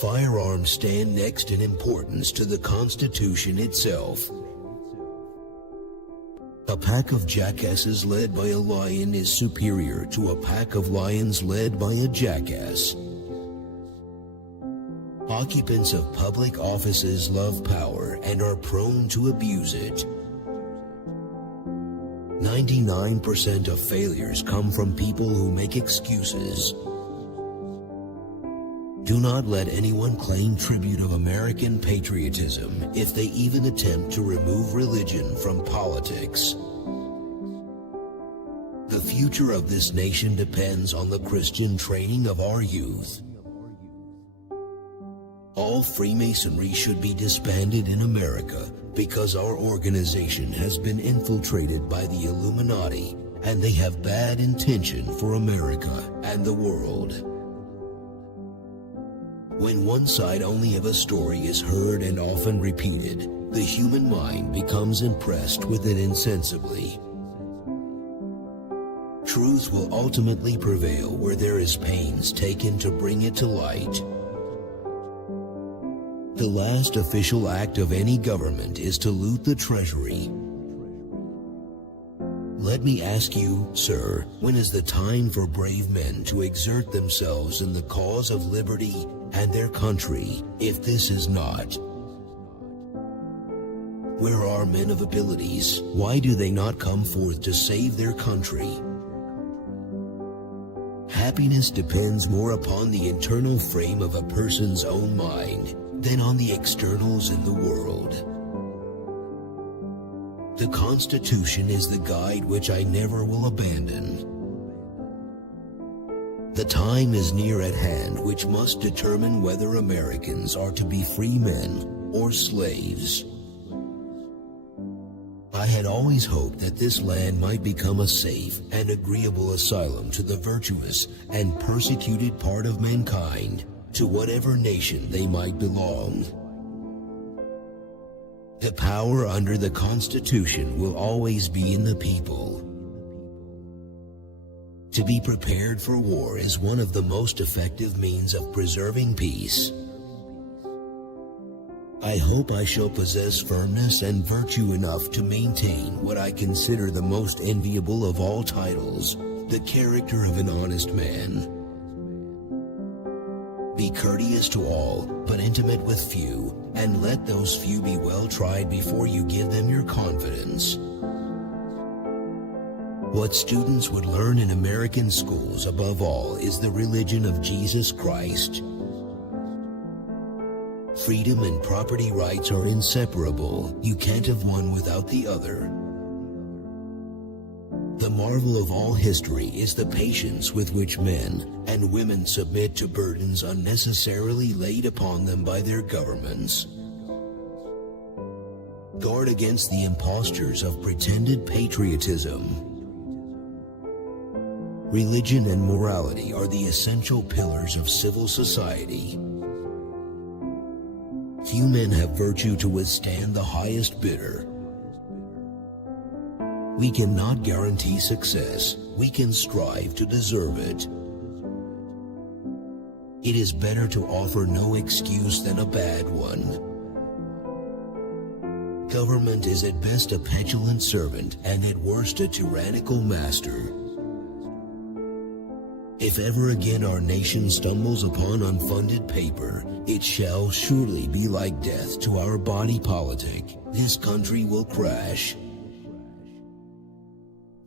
Firearms stand next in importance to the Constitution itself. A pack of jackasses led by a lion is superior to a pack of lions led by a jackass. Occupants of public offices love power and are prone to abuse it. 99% of failures come from people who make excuses. Do not let anyone claim tribute of American patriotism if they even attempt to remove religion from politics. The future of this nation depends on the Christian training of our youth. All Freemasonry should be disbanded in America because our organization has been infiltrated by the Illuminati and they have bad intention for America and the world. When one side only of a story is heard and often repeated, the human mind becomes impressed with it insensibly. Truth will ultimately prevail where there is pains taken to bring it to light. The last official act of any government is to loot the treasury. Let me ask you, sir, when is the time for brave men to exert themselves in the cause of liberty and their country, if this is not? Where are men of abilities? Why do they not come forth to save their country? Happiness depends more upon the internal frame of a person's own mind than on the externals in the world. The Constitution is the guide which I never will abandon. The time is near at hand which must determine whether Americans are to be free men or slaves. I had always hoped that this land might become a safe and agreeable asylum to the virtuous and persecuted part of mankind, to whatever nation they might belong. The power under the Constitution will always be in the people. To be prepared for war is one of the most effective means of preserving peace. I hope I shall possess firmness and virtue enough to maintain what I consider the most enviable of all titles, the character of an honest man. Be courteous to all, but intimate with few, and let those few be well tried before you give them your confidence. What students would learn in American schools above all is the religion of Jesus Christ. Freedom and property rights are inseparable. You can't have one without the other. The marvel of all history is the patience with which men and women submit to burdens unnecessarily laid upon them by their governments. Guard against the impostures of pretended patriotism. Religion and morality are the essential pillars of civil society. Few men have virtue to withstand the highest bidder. We cannot guarantee success. We can strive to deserve it. It is better to offer no excuse than a bad one. Government is at best a petulant servant and at worst a tyrannical master. If ever again our nation stumbles upon unfunded paper, it shall surely be like death to our body politic. This country will crash.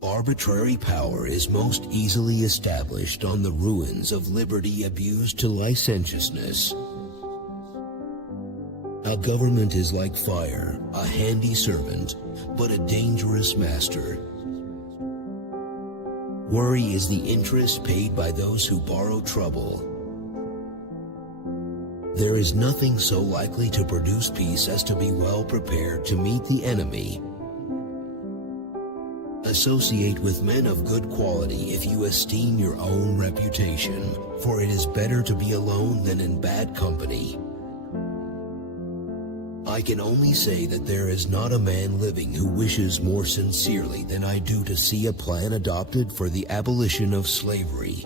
Arbitrary power is most easily established on the ruins of liberty abused to licentiousness. A government is like fire, a handy servant, but a dangerous master. Worry is the interest paid by those who borrow trouble. There is nothing so likely to produce peace as to be well prepared to meet the enemy. Associate with men of good quality if you esteem your own reputation, for it is better to be alone than in bad company. I can only say that there is not a man living who wishes more sincerely than I do to see a plan adopted for the abolition of slavery.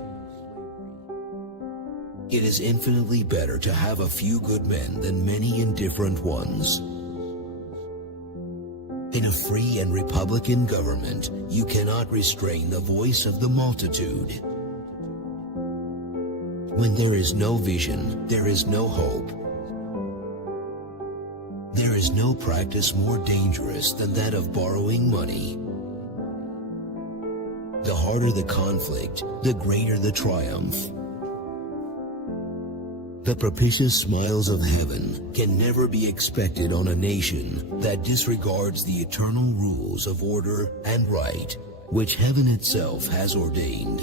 It is infinitely better to have a few good men than many indifferent ones. In a free and republican government, you cannot restrain the voice of the multitude. When there is no vision, there is no hope. There is no practice more dangerous than that of borrowing money. The harder the conflict, the greater the triumph. The propitious smiles of heaven can never be expected on a nation that disregards the eternal rules of order and right, which heaven itself has ordained.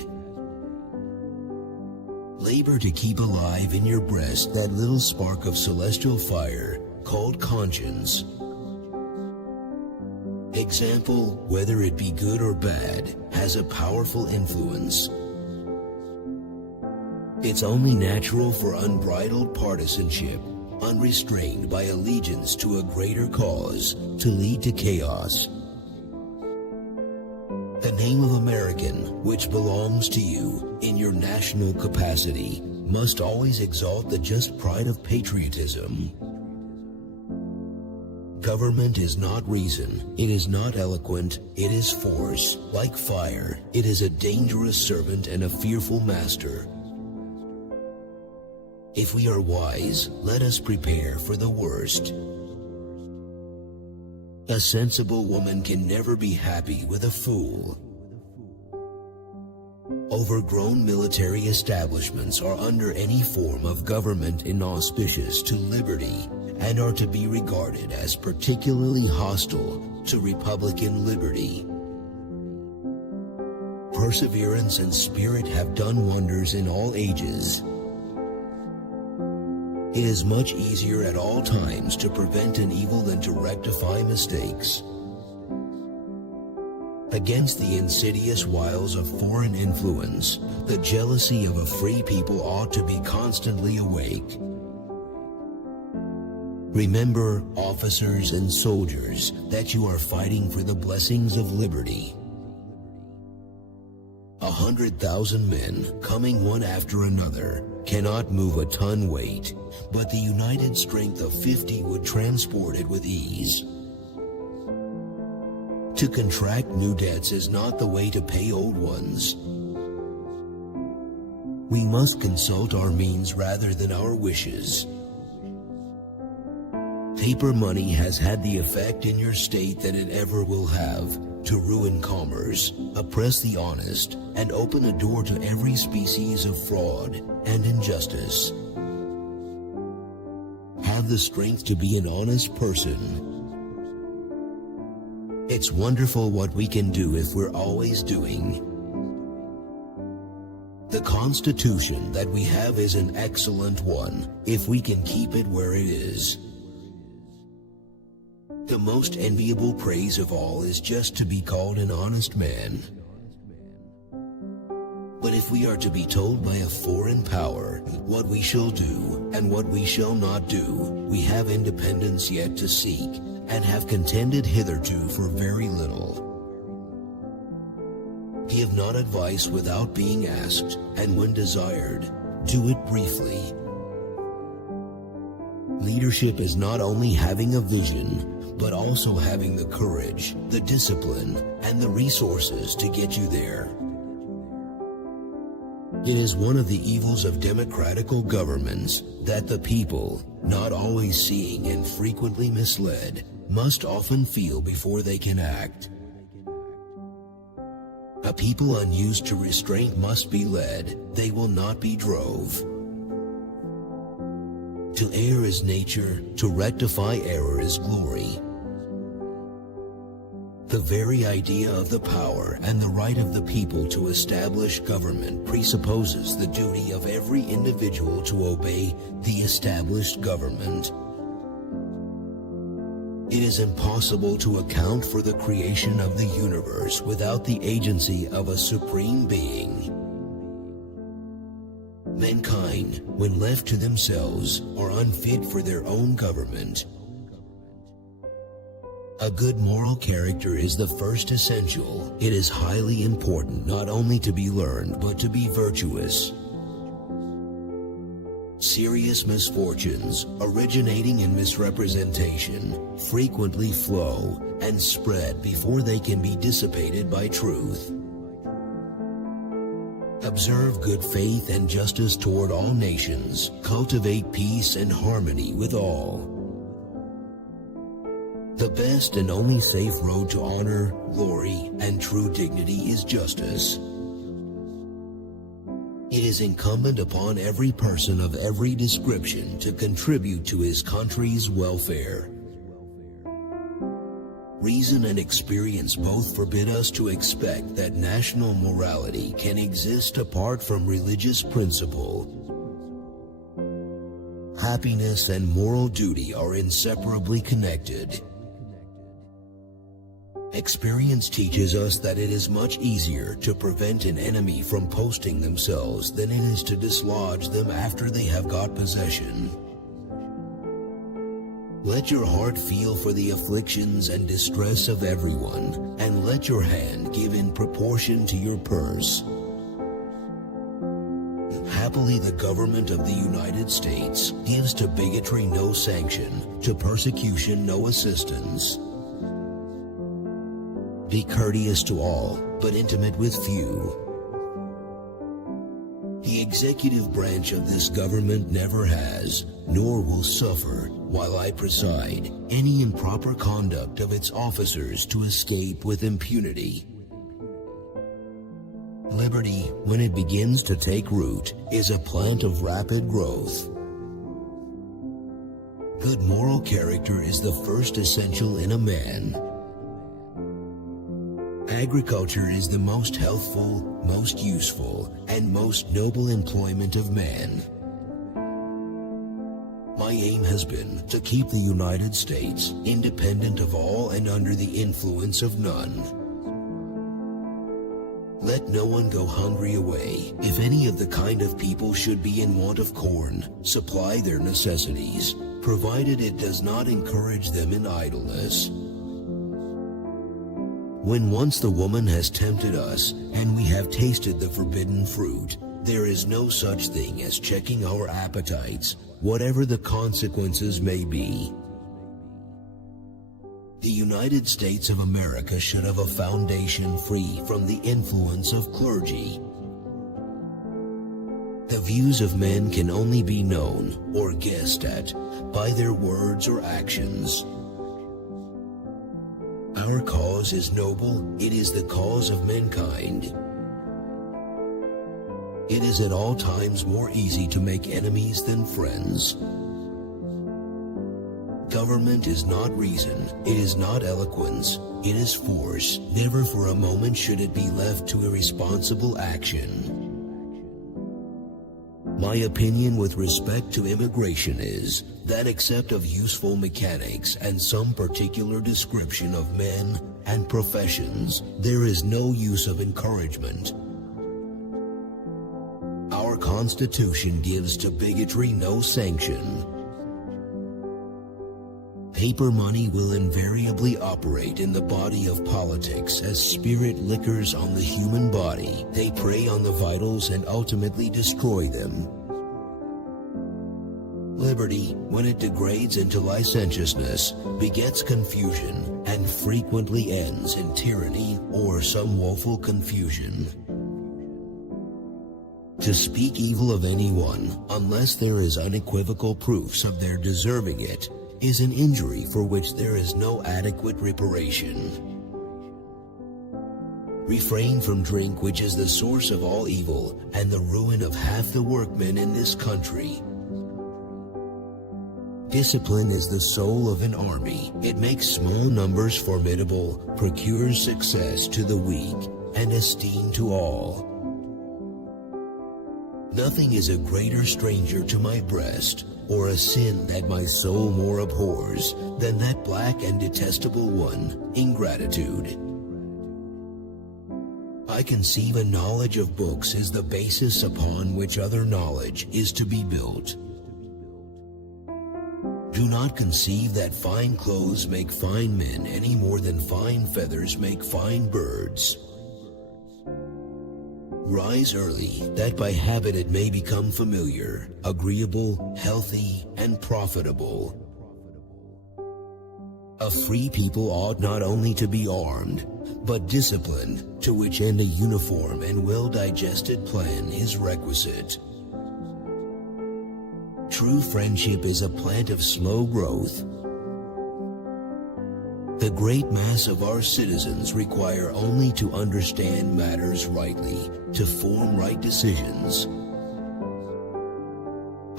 Labor to keep alive in your breast that little spark of celestial fire called conscience. Example, whether it be good or bad, has a powerful influence. It's only natural for unbridled partisanship, unrestrained by allegiance to a greater cause, to lead to chaos. The name of American, which belongs to you in your national capacity, must always exalt the just pride of patriotism. Government is not reason, it is not eloquent, it is force. Like fire, it is a dangerous servant and a fearful master. If we are wise, let us prepare for the worst. A sensible woman can never be happy with a fool. Overgrown military establishments are under any form of government inauspicious to liberty and are to be regarded as particularly hostile to republican liberty. Perseverance and spirit have done wonders in all ages. It is much easier at all times to prevent an evil than to rectify mistakes. Against the insidious wiles of foreign influence, the jealousy of a free people ought to be constantly awake. Remember, officers and soldiers, that you are fighting for the blessings of liberty. 100,000 men, coming one after another, cannot move a ton weight, but the united strength of 50 would transport it with ease. To contract new debts is not the way to pay old ones. We must consult our means rather than our wishes. Paper money has had the effect in your state that it ever will have, to ruin commerce, oppress the honest, and open a door to every species of fraud and injustice. Have the strength to be an honest person. It's wonderful what we can do if we're always doing. The Constitution that we have is an excellent one, if we can keep it where it is. The most enviable praise of all is just to be called an honest man. But if we are to be told by a foreign power what we shall do and what we shall not do, we have independence yet to seek, and have contended hitherto for very little. Give not advice without being asked, and when desired, do it briefly. Leadership is not only having a vision, but also having the courage, the discipline, and the resources to get you there. It is one of the evils of democratical governments that the people, not always seeing and frequently misled, must often feel before they can act. A people unused to restraint must be led, they will not be drove. To err is nature, to rectify error is glory. The very idea of the power and the right of the people to establish government presupposes the duty of every individual to obey the established government. It is impossible to account for the creation of the universe without the agency of a supreme being. Mankind, when left to themselves, are unfit for their own government. A good moral character is the first essential. It is highly important not only to be learned, but to be virtuous. Serious misfortunes, originating in misrepresentation, frequently flow and spread before they can be dissipated by truth. Observe good faith and justice toward all nations. Cultivate peace and harmony with all. The best and only safe road to honor, glory, and true dignity is justice. It is incumbent upon every person of every description to contribute to his country's welfare. Reason and experience both forbid us to expect that national morality can exist apart from religious principle. Happiness and moral duty are inseparably connected. Experience teaches us that it is much easier to prevent an enemy from posting themselves than it is to dislodge them after they have got possession. Let your heart feel for the afflictions and distress of everyone, and let your hand give in proportion to your purse. Happily, the government of the United States gives to bigotry no sanction, to persecution no assistance. Be courteous to all, but intimate with few. The executive branch of this government never has, nor will suffer, while I preside, any improper conduct of its officers to escape with impunity. Liberty, when it begins to take root, is a plant of rapid growth. Good moral character is the first essential in a man. Agriculture is the most healthful, most useful, and most noble employment of man. My aim has been to keep the United States independent of all and under the influence of none. Let no one go hungry away. If any of the kind of people should be in want of corn, supply their necessities, provided it does not encourage them in idleness. When once the woman has tempted us, and we have tasted the forbidden fruit, there is no such thing as checking our appetites, whatever the consequences may be. The United States of America should have a foundation free from the influence of clergy. The views of men can only be known or guessed at by their words or actions. Our cause is noble, it is the cause of mankind. It is at all times more easy to make enemies than friends. Government is not reason, it is not eloquence, it is force. Never for a moment should it be left to irresponsible action. My opinion with respect to immigration is that except of useful mechanics and some particular description of men and professions, there is no use of encouragement. Our Constitution gives to bigotry no sanction. Paper money will invariably operate in the body of politics as spirit liquors on the human body. They prey on the vitals and ultimately destroy them. Liberty, when it degrades into licentiousness, begets confusion and frequently ends in tyranny or some woeful confusion. To speak evil of anyone, unless there is unequivocal proofs of their deserving it, is an injury for which there is no adequate reparation. Refrain from drink, which is the source of all evil and the ruin of half the workmen in this country. Discipline is the soul of an army. It makes small numbers formidable, procures success to the weak, and esteem to all. Nothing is a greater stranger to my breast, or a sin that my soul more abhors, than that black and detestable one, ingratitude. I conceive a knowledge of books is the basis upon which other knowledge is to be built. Do not conceive that fine clothes make fine men any more than fine feathers make fine birds. Rise early, that by habit it may become familiar, agreeable, healthy, and profitable. A free people ought not only to be armed, but disciplined, to which end a uniform and well-digested plan is requisite. True friendship is a plant of slow growth. The great mass of our citizens require only to understand matters rightly, to form right decisions.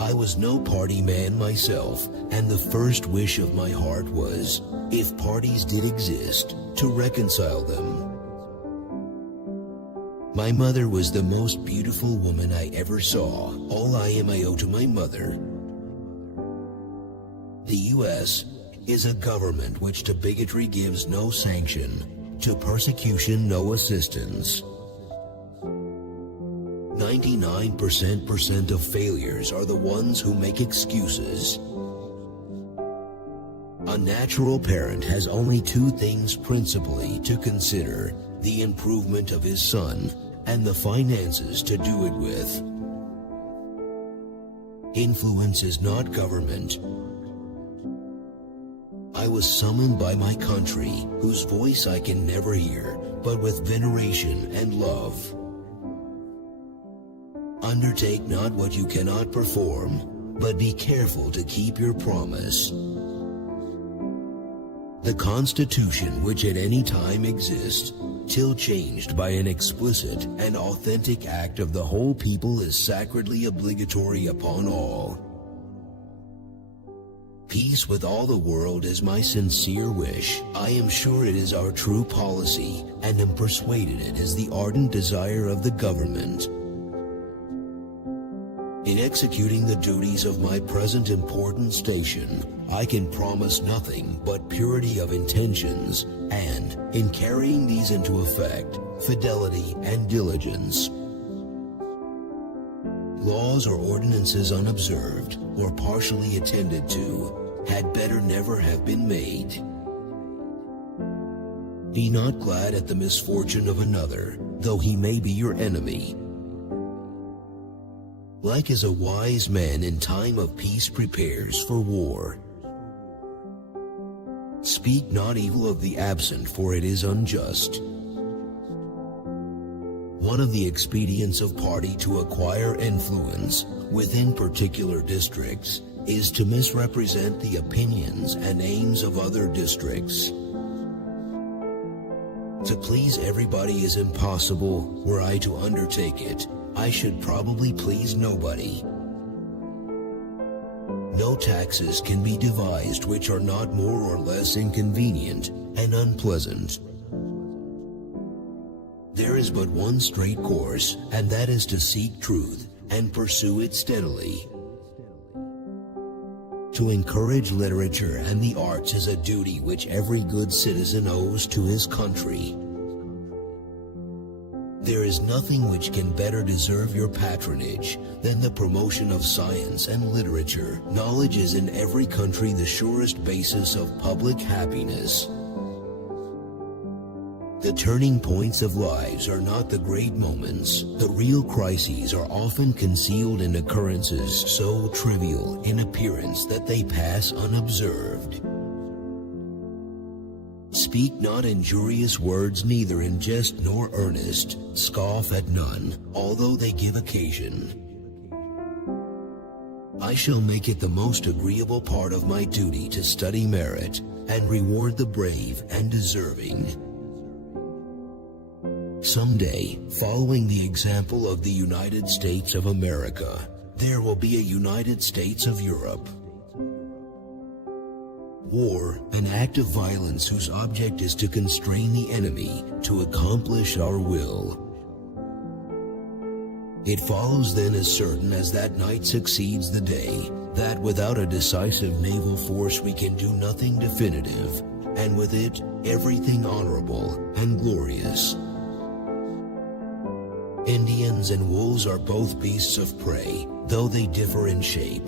I was no party man myself, and the first wish of my heart was, if parties did exist, to reconcile them. My mother was the most beautiful woman I ever saw. All I owe to my mother. The U.S. is a government which to bigotry gives no sanction, to persecution no assistance. 99% of failures are the ones who make excuses. A natural parent has only two things principally to consider: the improvement of his son and the finances to do it with. Influence is not government. I was summoned by my country, whose voice I can never hear, but with veneration and love. Undertake not what you cannot perform, but be careful to keep your promise. The Constitution, which at any time exists, till changed by an explicit and authentic act of the whole people, is sacredly obligatory upon all. Peace with all the world is my sincere wish. I am sure it is our true policy, and am persuaded it is the ardent desire of the government. In executing the duties of my present important station, I can promise nothing but purity of intentions, and, in carrying these into effect, fidelity and diligence. Laws or ordinances unobserved, or partially attended to, had better never have been made. Be not glad at the misfortune of another, though he may be your enemy. Like as a wise man in time of peace prepares for war. Speak not evil of the absent, for it is unjust. One of the expedients of party to acquire influence within particular districts is to misrepresent the opinions and aims of other districts. To please everybody is impossible. Were I to undertake it, I should probably please nobody. No taxes can be devised which are not more or less inconvenient and unpleasant. There is but one straight course, and that is to seek truth and pursue it steadily. To encourage literature and the arts is a duty which every good citizen owes to his country. There is nothing which can better deserve your patronage than the promotion of science and literature. Knowledge is in every country the surest basis of public happiness. The turning points of lives are not the great moments. The real crises are often concealed in occurrences so trivial in appearance that they pass unobserved. Speak not injurious words, neither in jest nor earnest. Scoff at none, although they give occasion. I shall make it the most agreeable part of my duty to study merit and reward the brave and deserving. Someday, following the example of the United States of America, there will be a United States of Europe. War, an act of violence whose object is to constrain the enemy to accomplish our will. It follows then as certain as that night succeeds the day, that without a decisive naval force we can do nothing definitive, and with it, everything honorable and glorious. Indians and wolves are both beasts of prey, though they differ in shape.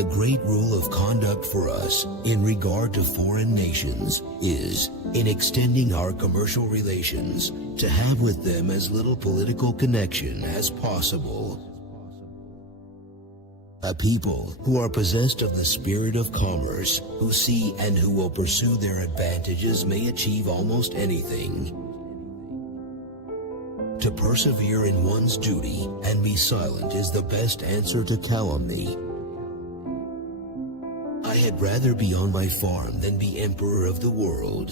the great rule of conduct for us in regard to foreign nations is, in extending our commercial relations, to have with them as little political connection as possible. A people who are possessed of the spirit of commerce, who see and who will pursue their advantages, may achieve almost anything. To persevere in one's duty and be silent is the best answer to calumny. I had rather be on my farm than be emperor of the world.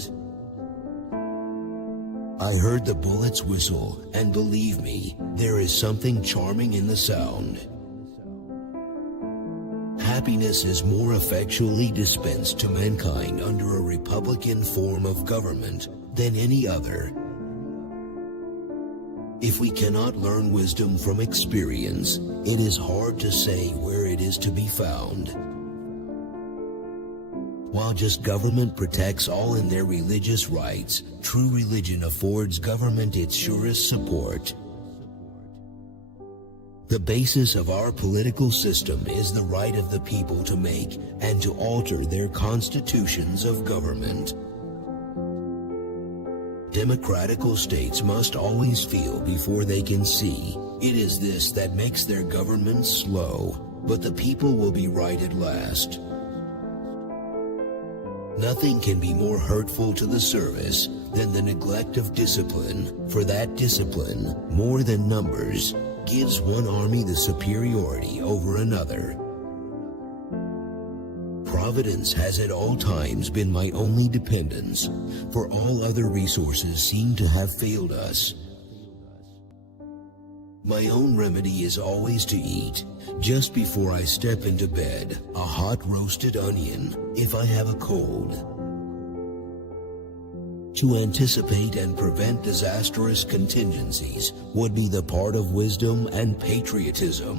I heard the bullets whistle, and believe me, there is something charming in the sound. Happiness is more effectually dispensed to mankind under a republican form of government than any other. If we cannot learn wisdom from experience, it is hard to say where it is to be found. While just government protects all in their religious rights, true religion affords government its surest support. The basis of our political system is the right of the people to make and to alter their constitutions of government. Democratical states must always feel before they can see. It is this that makes their governments slow, but the people will be right at last. Nothing can be more hurtful to the service than the neglect of discipline, for that discipline, more than numbers, gives one army the superiority over another. Providence has at all times been my only dependence, for all other resources seem to have failed us. My own remedy is always to eat, just before I step into bed, a hot roasted onion, if I have a cold. To anticipate and prevent disastrous contingencies would be the part of wisdom and patriotism.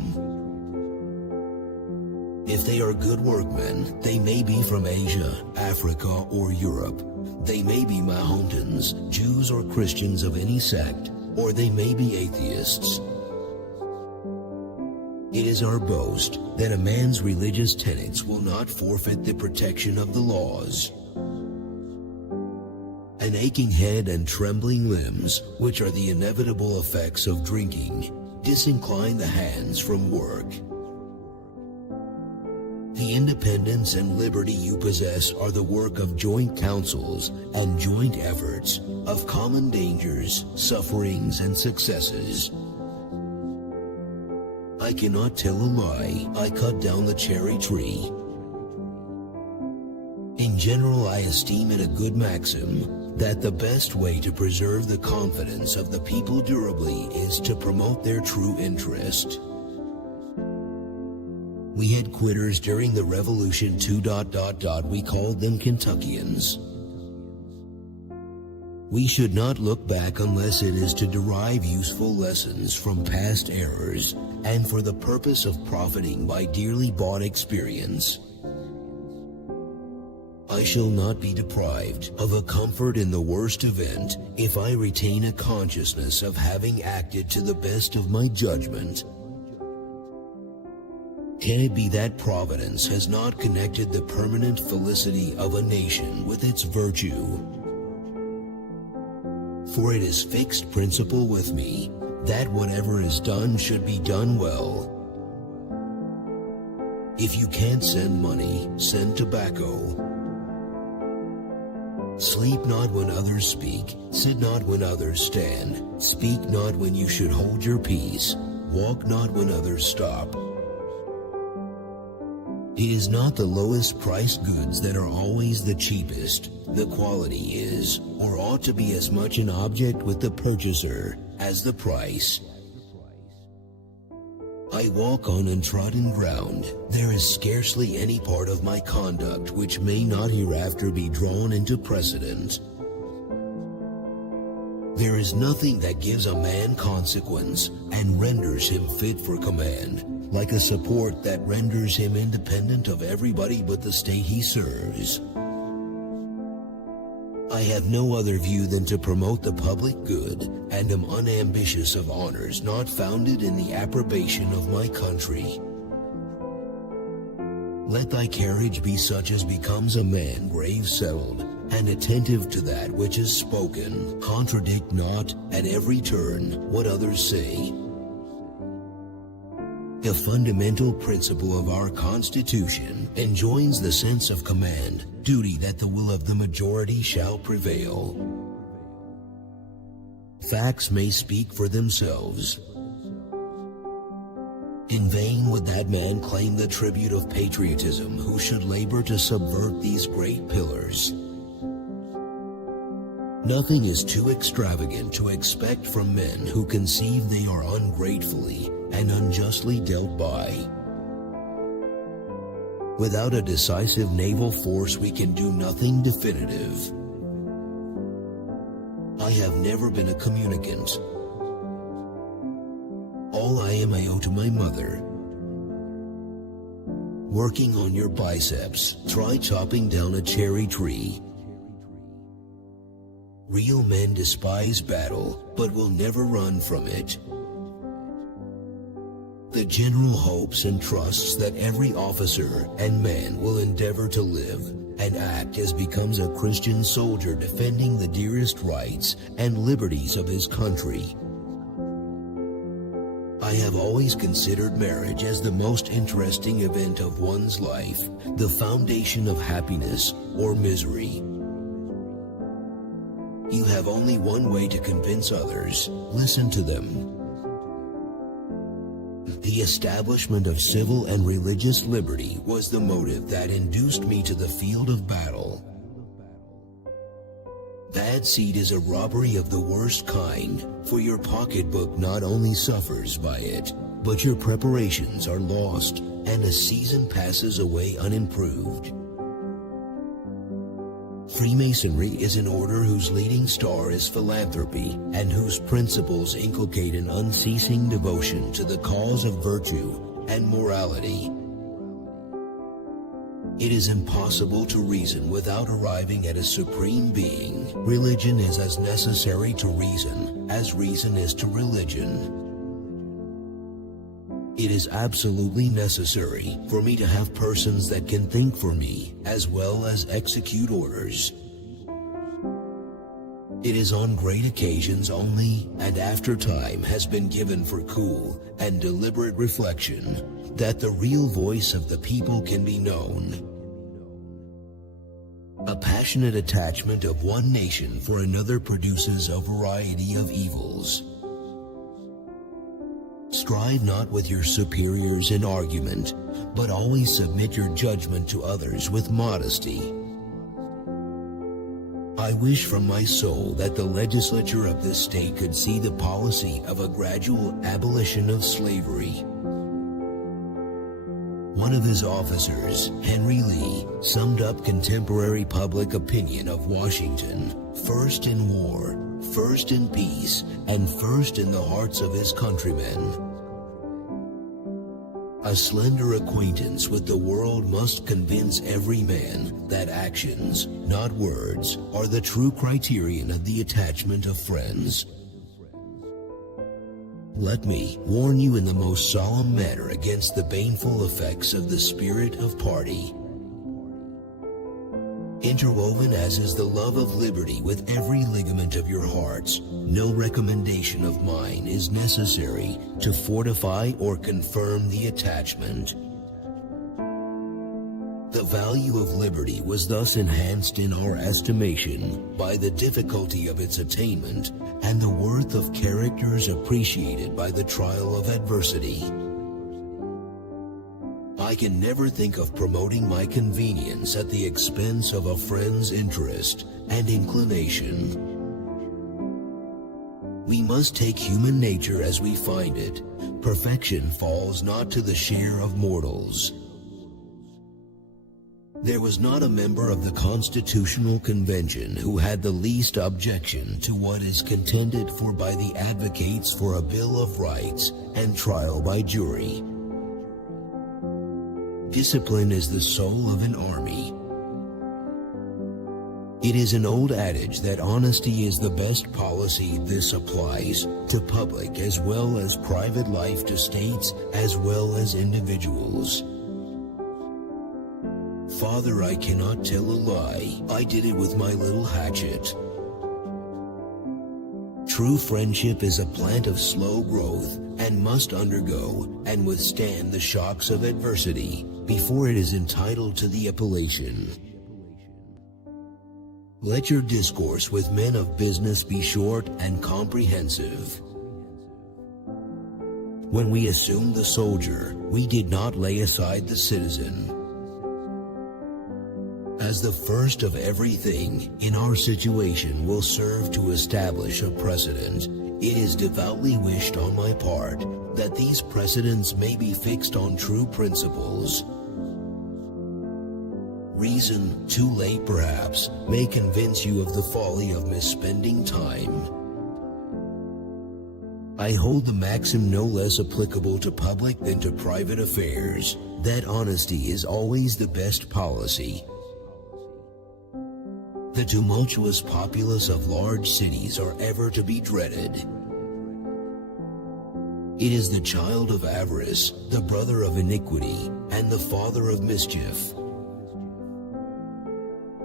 If they are good workmen, they may be from Asia, Africa, or Europe. They may be Mahometans, Jews or Christians of any sect, or they may be atheists. It is our boast that a man's religious tenets will not forfeit the protection of the laws. An aching head and trembling limbs, which are the inevitable effects of drinking, disincline the hands from work. The independence and liberty you possess are the work of joint councils and joint efforts, of common dangers, sufferings, and successes. I cannot tell a lie. I cut down the cherry tree. In general, I esteem it a good maxim that the best way to preserve the confidence of the people durably is to promote their true interest. We had quitters during the Revolution too. We called them Kentuckians. We should not look back unless it is to derive useful lessons from past errors and for the purpose of profiting by dearly bought experience. I shall not be deprived of a comfort in the worst event if I retain a consciousness of having acted to the best of my judgment. Can it be that Providence has not connected the permanent felicity of a nation with its virtue? For it is fixed principle with me that whatever is done should be done well. If you can't send money, send tobacco. Sleep not when others speak, sit not when others stand, speak not when you should hold your peace, walk not when others stop. It is not the lowest priced goods that are always the cheapest. The quality is, or ought to be, as much an object with the purchaser as the price. I walk on untrodden ground. There is scarcely any part of my conduct which may not hereafter be drawn into precedent. There is nothing that gives a man consequence and renders him fit for command, like a support that renders him independent of everybody but the state he serves. I have no other view than to promote the public good, and am unambitious of honors not founded in the approbation of my country. Let thy carriage be such as becomes a man grave settled, and attentive to that which is spoken. Contradict not at every turn what others say. The fundamental principle of our Constitution enjoins the sense of command, duty that the will of the majority shall prevail. Facts may speak for themselves. In vain would that man claim the tribute of patriotism who should labor to subvert these great pillars. Nothing is too extravagant to expect from men who conceive they are ungratefully and unjustly dealt by. Without a decisive naval force, we can do nothing definitive. I have never been a communicant. All I am I owe to my mother. Working on your biceps, try chopping down a cherry tree. Real men despise battle, but will never run from it. The general hopes and trusts that every officer and man will endeavor to live and act as becomes a Christian soldier defending the dearest rights and liberties of his country. I have always considered marriage as the most interesting event of one's life, the foundation of happiness or misery. You have only one way to convince others. Listen to them. The establishment of civil and religious liberty was the motive that induced me to the field of battle. Bad seed is a robbery of the worst kind, for your pocketbook not only suffers by it, but your preparations are lost, and a season passes away unimproved. Freemasonry is an order whose leading star is philanthropy and whose principles inculcate an unceasing devotion to the cause of virtue and morality. It is impossible to reason without arriving at a supreme being. Religion is as necessary to reason as reason is to religion. It is absolutely necessary for me to have persons that can think for me as well as execute orders. It is on great occasions only, and after time has been given for cool and deliberate reflection, that the real voice of the people can be known. A passionate attachment of one nation for another produces a variety of evils. Strive not with your superiors in argument, but always submit your judgment to others with modesty. I wish from my soul that the legislature of this state could see the policy of a gradual abolition of slavery. One of his officers, Henry Lee, summed up contemporary public opinion of Washington: first in war, first in peace, and first in the hearts of his countrymen. A slender acquaintance with the world must convince every man that actions, not words, are the true criterion of the attachment of friends. Let me warn you in the most solemn manner against the baneful effects of the spirit of party. Interwoven as is the love of liberty with every ligament of your hearts, no recommendation of mine is necessary to fortify or confirm the attachment. The value of liberty was thus enhanced in our estimation by the difficulty of its attainment and the worth of characters appreciated by the trial of adversity. I can never think of promoting my convenience at the expense of a friend's interest and inclination. We must take human nature as we find it. Perfection falls not to the share of mortals. There was not a member of the Constitutional Convention who had the least objection to what is contended for by the advocates for a Bill of Rights and trial by jury. Discipline is the soul of an army. It is an old adage that honesty is the best policy. This applies to public as well as private life, to states as well as individuals. Father, I cannot tell a lie. I did it with my little hatchet. True friendship is a plant of slow growth and must undergo and withstand the shocks of adversity before it is entitled to the appellation. Let your discourse with men of business be short and comprehensive. When we assumed the soldier, we did not lay aside the citizen. As the first of everything in our situation will serve to establish a precedent, it is devoutly wished on my part that these precedents may be fixed on true principles. Reason, too late perhaps, may convince you of the folly of misspending time. I hold the maxim no less applicable to public than to private affairs, that honesty is always the best policy. The tumultuous populace of large cities are ever to be dreaded. It is the child of avarice, the brother of iniquity, and the father of mischief.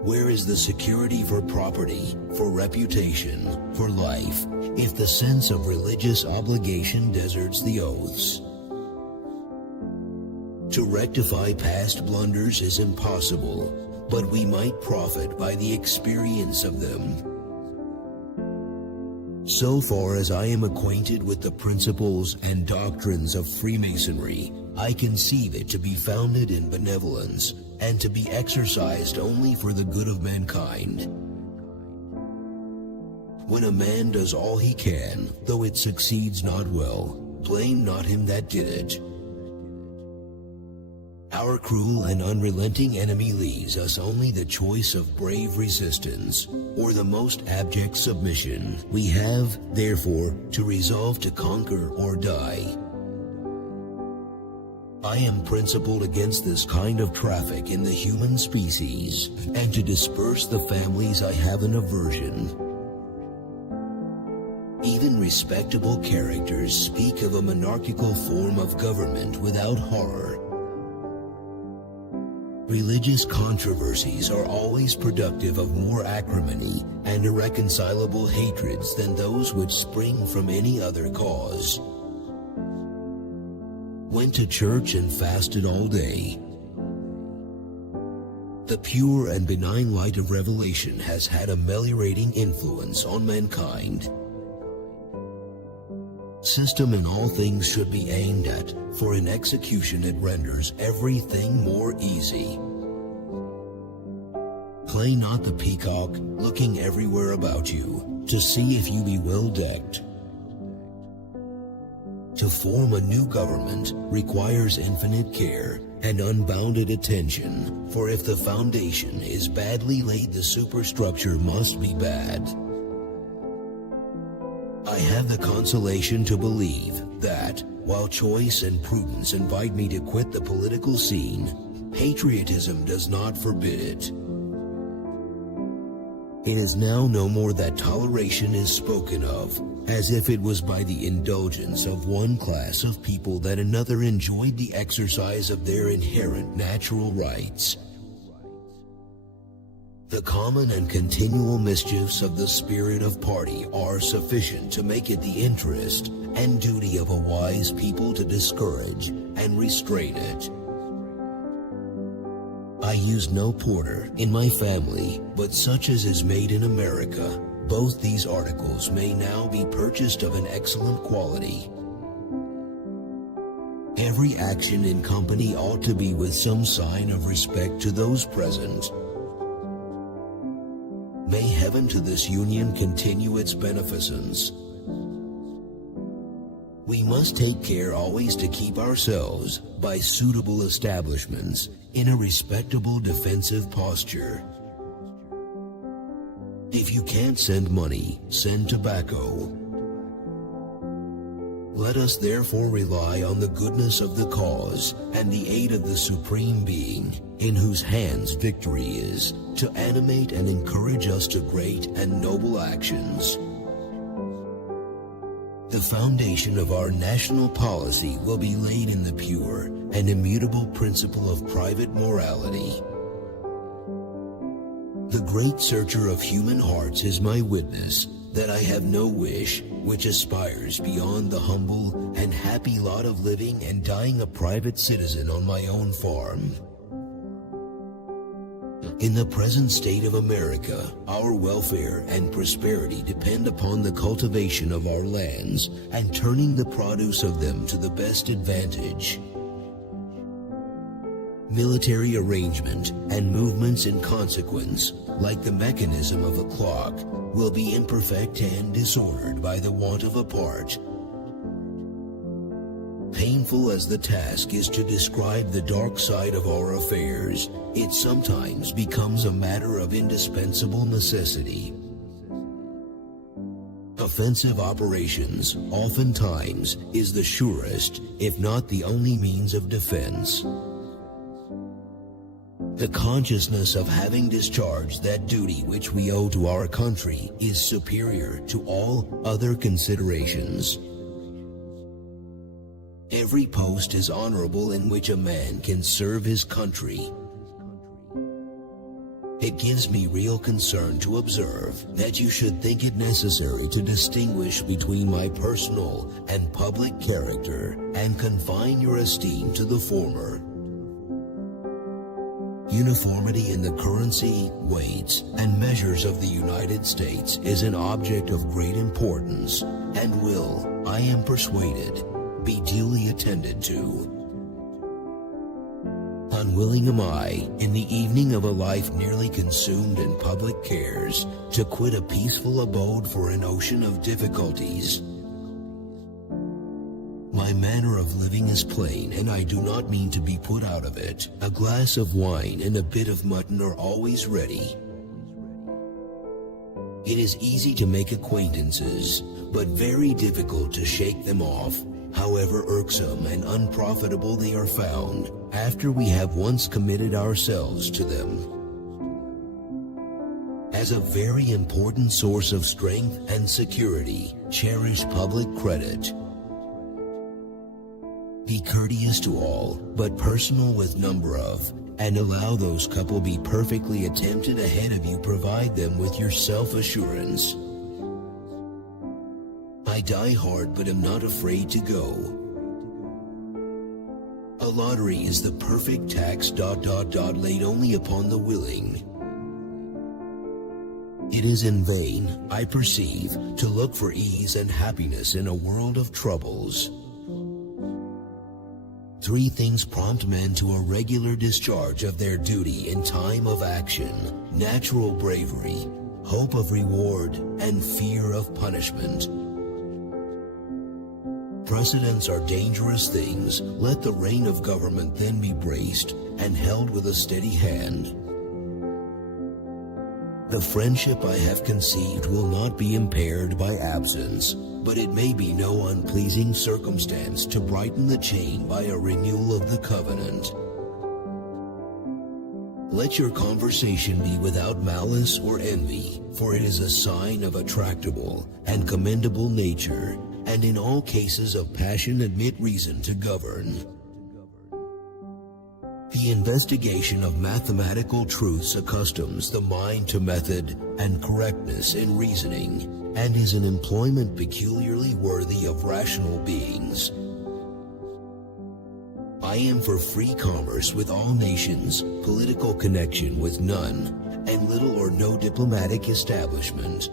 Where is the security for property, for reputation, for life, if the sense of religious obligation deserts the oaths? To rectify past blunders is impossible, but we might profit by the experience of them. So far as I am acquainted with the principles and doctrines of Freemasonry, I conceive it to be founded in benevolence and to be exercised only for the good of mankind. When a man does all he can, though it succeeds not well, blame not him that did it. Our cruel and unrelenting enemy leaves us only the choice of brave resistance or the most abject submission. We have, therefore, to resolve to conquer or die. I am principled against this kind of traffic in the human species, and to disperse the families I have an aversion. Even respectable characters speak of a monarchical form of government without horror. Religious controversies are always productive of more acrimony and irreconcilable hatreds than those which spring from any other cause. Went to church and fasted all day. The pure and benign light of revelation has had a meliorating influence on mankind. System in all things should be aimed at, for in execution it renders everything more easy. Play not the peacock, looking everywhere about you, to see if you be well decked. To form a new government requires infinite care and unbounded attention, for if the foundation is badly laid, the superstructure must be bad. I have the consolation to believe that, while choice and prudence invite me to quit the political scene, patriotism does not forbid it. It is now no more that toleration is spoken of, as if it was by the indulgence of one class of people that another enjoyed the exercise of their inherent natural rights. The common and continual mischiefs of the spirit of party are sufficient to make it the interest and duty of a wise people to discourage and restrain it. I use no porter in my family, but such as is made in America. Both these articles may now be purchased of an excellent quality. Every action in company ought to be with some sign of respect to those present. May heaven to this union continue its beneficence. We must take care always to keep ourselves, by suitable establishments, in a respectable defensive posture. If you can't send money, send tobacco. Let us therefore rely on the goodness of the cause and the aid of the Supreme Being, in whose hands victory is, to animate and encourage us to great and noble actions. The foundation of our national policy will be laid in the pure and immutable principle of private morality. The great searcher of human hearts is my witness that I have no wish which aspires beyond the humble and happy lot of living and dying a private citizen on my own farm. In the present state of America, our welfare and prosperity depend upon the cultivation of our lands and turning the produce of them to the best advantage. Military arrangement and movements in consequence, like the mechanism of a clock, will be imperfect and disordered by the want of a part. Painful as the task is to describe the dark side of our affairs, it sometimes becomes a matter of indispensable necessity. Offensive operations oftentimes is the surest, if not the only means of defense. The consciousness of having discharged that duty which we owe to our country is superior to all other considerations. Every post is honorable in which a man can serve his country. It gives me real concern to observe that you should think it necessary to distinguish between my personal and public character and confine your esteem to the former. Uniformity in the currency, weights, and measures of the United States is an object of great importance and will, I am persuaded, be duly attended to. Unwilling am I, in the evening of a life nearly consumed in public cares, to quit a peaceful abode for an ocean of difficulties. My manner of living is plain, and I do not mean to be put out of it. A glass of wine and a bit of mutton are always ready. It is easy to make acquaintances, but very difficult to shake them off, however irksome and unprofitable they are found, after we have once committed ourselves to them. As a very important source of strength and security, cherish public credit. Be courteous to all, but personal with number of, and allow those couple be perfectly attempted ahead of you. Provide them with your self-assurance. I die hard but am not afraid to go. A lottery is the perfect tax ... laid only upon the willing. It is in vain, I perceive, to look for ease and happiness in a world of troubles. 3 things prompt men to a regular discharge of their duty in time of action: natural bravery, hope of reward, and fear of punishment. Precedents are dangerous things. Let the rein of government then be braced and held with a steady hand. The friendship I have conceived will not be impaired by absence, but it may be no unpleasing circumstance to brighten the chain by a renewal of the covenant. Let your conversation be without malice or envy, for it is a sign of a tractable and commendable nature, and in all cases of passion admit reason to govern. The investigation of mathematical truths accustoms the mind to method and correctness in reasoning, and is an employment peculiarly worthy of rational beings. I am for free commerce with all nations, political connection with none, and little or no diplomatic establishment.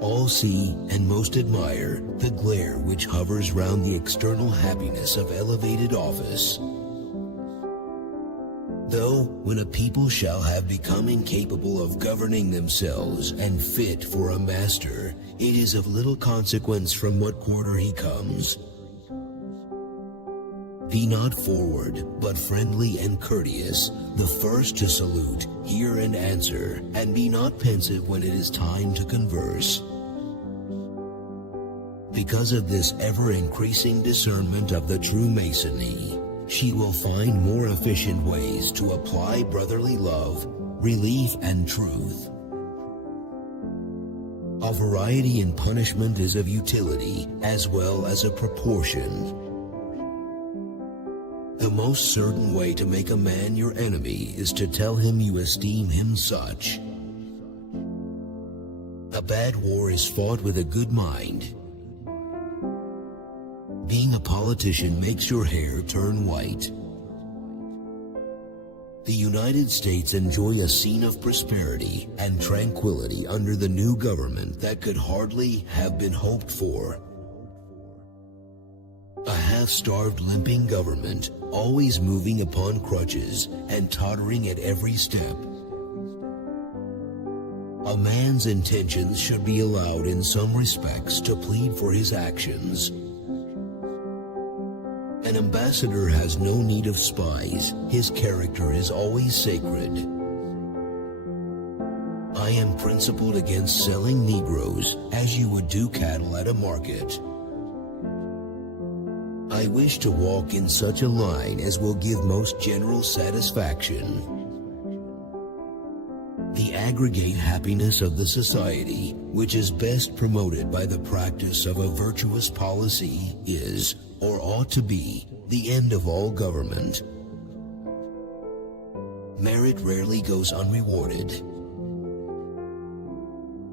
All see and most admire the glare which hovers round the external happiness of elevated office. Though, when a people shall have become incapable of governing themselves and fit for a master, it is of little consequence from what quarter he comes. Be not forward, but friendly and courteous, the first to salute, hear and answer, and be not pensive when it is time to converse. Because of this ever-increasing discernment of the true Masonry, she will find more efficient ways to apply brotherly love, relief, and truth. A variety in punishment is of utility as well as a proportion. The most certain way to make a man your enemy is to tell him you esteem him such. A bad war is fought with a good mind. Being a politician makes your hair turn white. The United States enjoy a scene of prosperity and tranquility under the new government that could hardly have been hoped for. A half-starved, limping government, always moving upon crutches and tottering at every step. A man's intentions should be allowed in some respects to plead for his actions. An ambassador has no need of spies. His character is always sacred. I am principled against selling Negroes as you would do cattle at a market. I wish to walk in such a line as will give most general satisfaction. The aggregate happiness of the society, which is best promoted by the practice of a virtuous policy, is, or ought to be, the end of all government. Merit rarely goes unrewarded.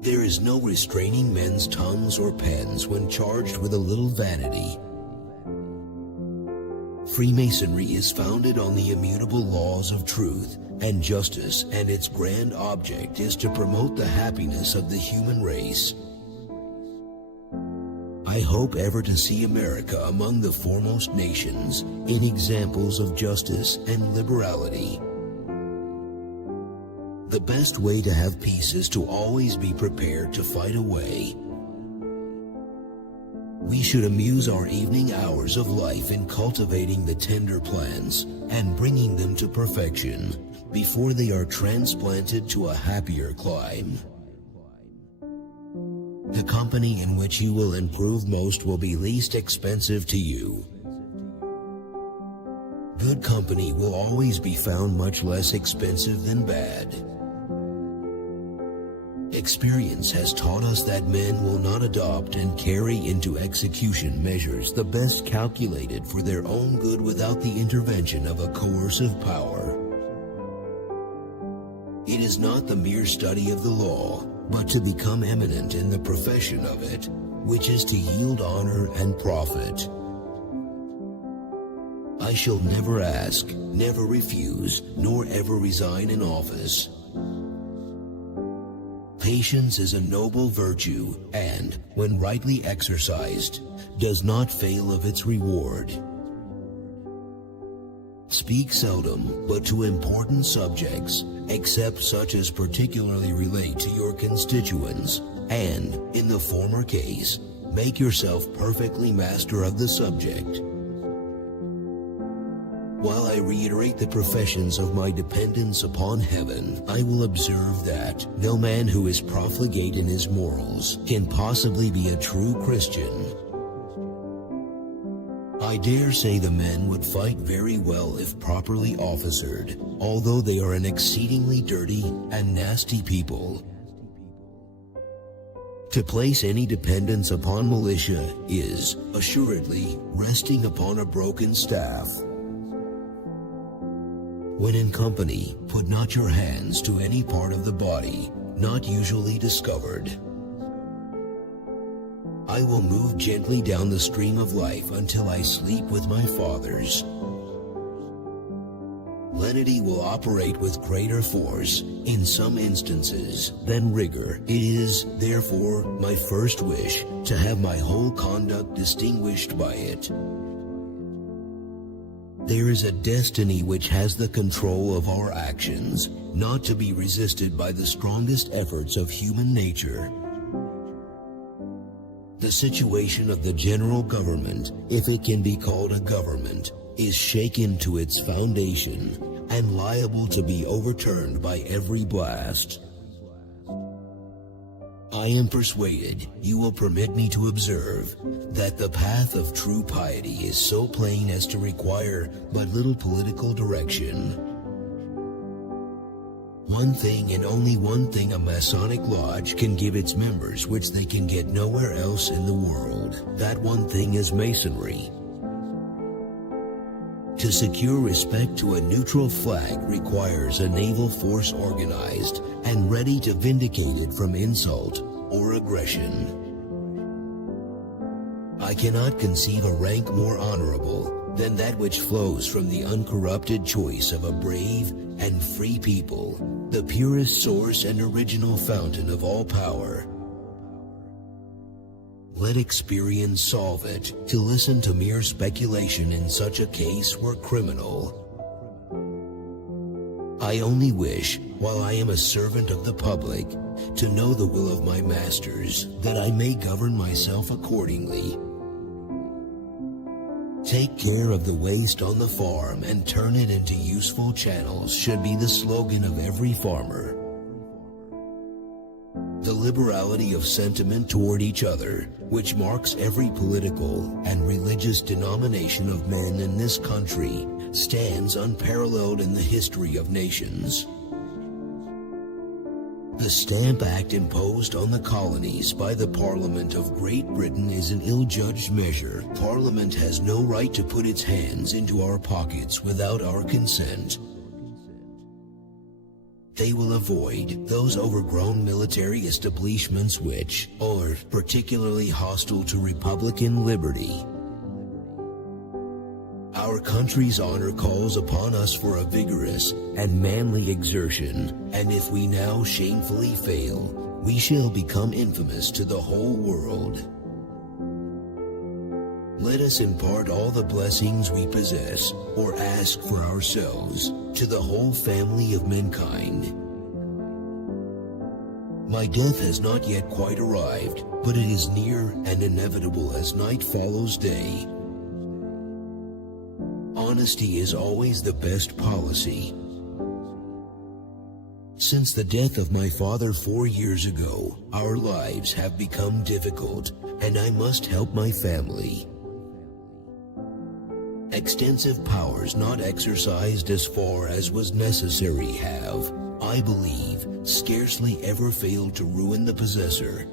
There is no restraining men's tongues or pens when charged with a little vanity. Freemasonry is founded on the immutable laws of truth and justice, and its grand object is to promote the happiness of the human race. I hope ever to see America among the foremost nations in examples of justice and liberality. The best way to have peace is to always be prepared to fight away. We should amuse our evening hours of life in cultivating the tender plants and bringing them to perfection before they are transplanted to a happier clime. The company in which you will improve most will be least expensive to you. Good company will always be found much less expensive than bad. Experience has taught us that men will not adopt and carry into execution measures the best calculated for their own good without the intervention of a coercive power. It is not the mere study of the law, but to become eminent in the profession of it, which is to yield honor and profit. I shall never ask, never refuse, nor ever resign an office. Patience is a noble virtue and, when rightly exercised, does not fail of its reward. Speak seldom, but to important subjects, except such as particularly relate to your constituents, and, in the former case, make yourself perfectly master of the subject. While I reiterate the professions of my dependence upon heaven, I will observe that no man who is profligate in his morals can possibly be a true Christian. I dare say the men would fight very well if properly officered, although they are an exceedingly dirty and nasty people. To place any dependence upon militia is, assuredly, resting upon a broken staff. When in company, put not your hands to any part of the body, not usually discovered. I will move gently down the stream of life until I sleep with my fathers. Lenity will operate with greater force, in some instances, than rigor. It is, therefore, my first wish to have my whole conduct distinguished by it. There is a destiny which has the control of our actions, not to be resisted by the strongest efforts of human nature. The situation of the general government, if it can be called a government, is shaken to its foundation and liable to be overturned by every blast. I am persuaded you will permit me to observe that the path of true piety is so plain as to require but little political direction. One thing and only one thing a Masonic lodge can give its members which they can get nowhere else in the world. That one thing is Masonry. To secure respect to a neutral flag requires a naval force organized and ready to vindicate it from insult or aggression. I cannot conceive a rank more honorable than that which flows from the uncorrupted choice of a brave and free people, the purest source and original fountain of all power. Let experience solve it. To listen to mere speculation in such a case were criminal. I only wish, while I am a servant of the public, to know the will of my masters, that I may govern myself accordingly. Take care of the waste on the farm and turn it into useful channels should be the slogan of every farmer. The liberality of sentiment toward each other, which marks every political and religious denomination of men in this country, stands unparalleled in the history of nations. The Stamp Act imposed on the colonies by the Parliament of Great Britain is an ill-judged measure. Parliament has no right to put its hands into our pockets without our consent. They will avoid those overgrown military establishments which are particularly hostile to Republican liberty. Our country's honor calls upon us for a vigorous and manly exertion, and if we now shamefully fail, we shall become infamous to the whole world. Let us impart all the blessings we possess or ask for ourselves to the whole family of mankind. My death has not yet quite arrived, but it is near and inevitable as night follows day. Honesty is always the best policy. Since the death of my father 4 years ago, our lives have become difficult, and I must help my family. Extensive powers not exercised as far as was necessary have, I believe, scarcely ever failed to ruin the possessor.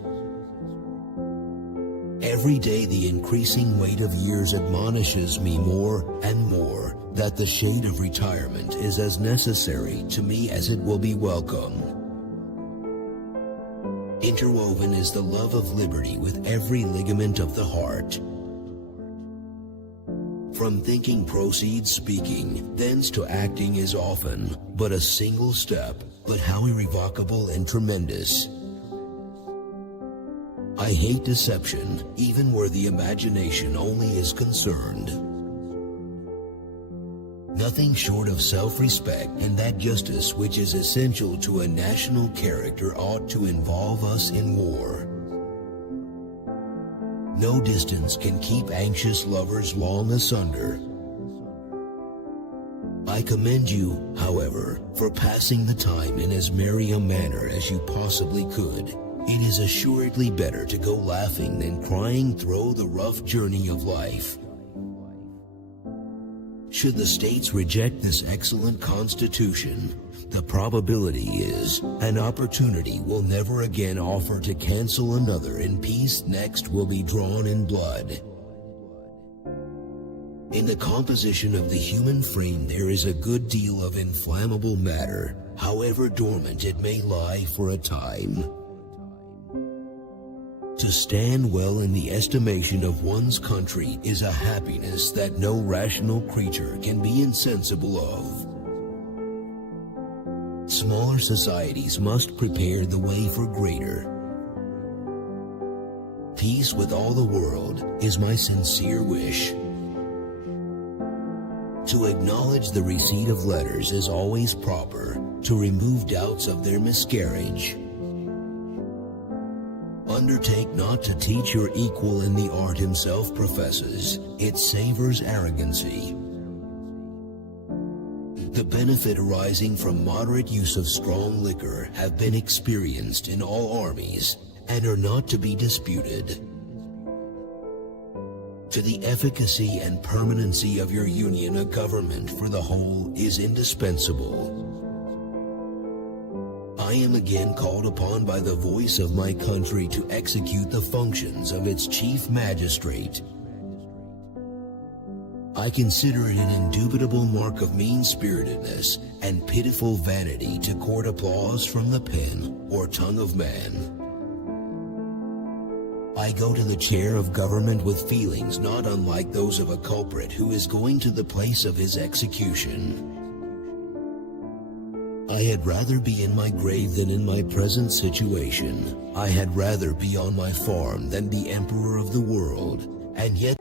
Every day the increasing weight of years admonishes me more and more that the shade of retirement is as necessary to me as it will be welcome. Interwoven is the love of liberty with every ligament of the heart. From thinking proceeds speaking, thence to acting is often but a single step, but how irrevocable and tremendous. I hate deception, even where the imagination only is concerned. Nothing short of self-respect and that justice which is essential to a national character ought to involve us in war. No distance can keep anxious lovers long asunder. I commend you, however, for passing the time in as merry a manner as you possibly could. It is assuredly better to go laughing than crying through the rough journey of life. Should the states reject this excellent Constitution, the probability is an opportunity will never again offer to cancel another, and peace next will be drawn in blood. In the composition of the human frame there is a good deal of inflammable matter, however dormant it may lie for a time. To stand well in the estimation of one's country is a happiness that no rational creature can be insensible of. Smaller societies must prepare the way for greater. Peace with all the world is my sincere wish. To acknowledge the receipt of letters is always proper, to remove doubts of their miscarriage. Undertake not to teach your equal in the art himself professes, it savors arrogancy. The benefit arising from moderate use of strong liquor have been experienced in all armies, and are not to be disputed. To the efficacy and permanency of your union a government for the whole is indispensable. I am again called upon by the voice of my country to execute the functions of its chief magistrate. I consider it an indubitable mark of mean-spiritedness and pitiful vanity to court applause from the pen or tongue of man. I go to the chair of government with feelings not unlike those of a culprit who is going to the place of his execution. I had rather be in my grave than in my present situation. I had rather be on my farm than be emperor of the world, and yet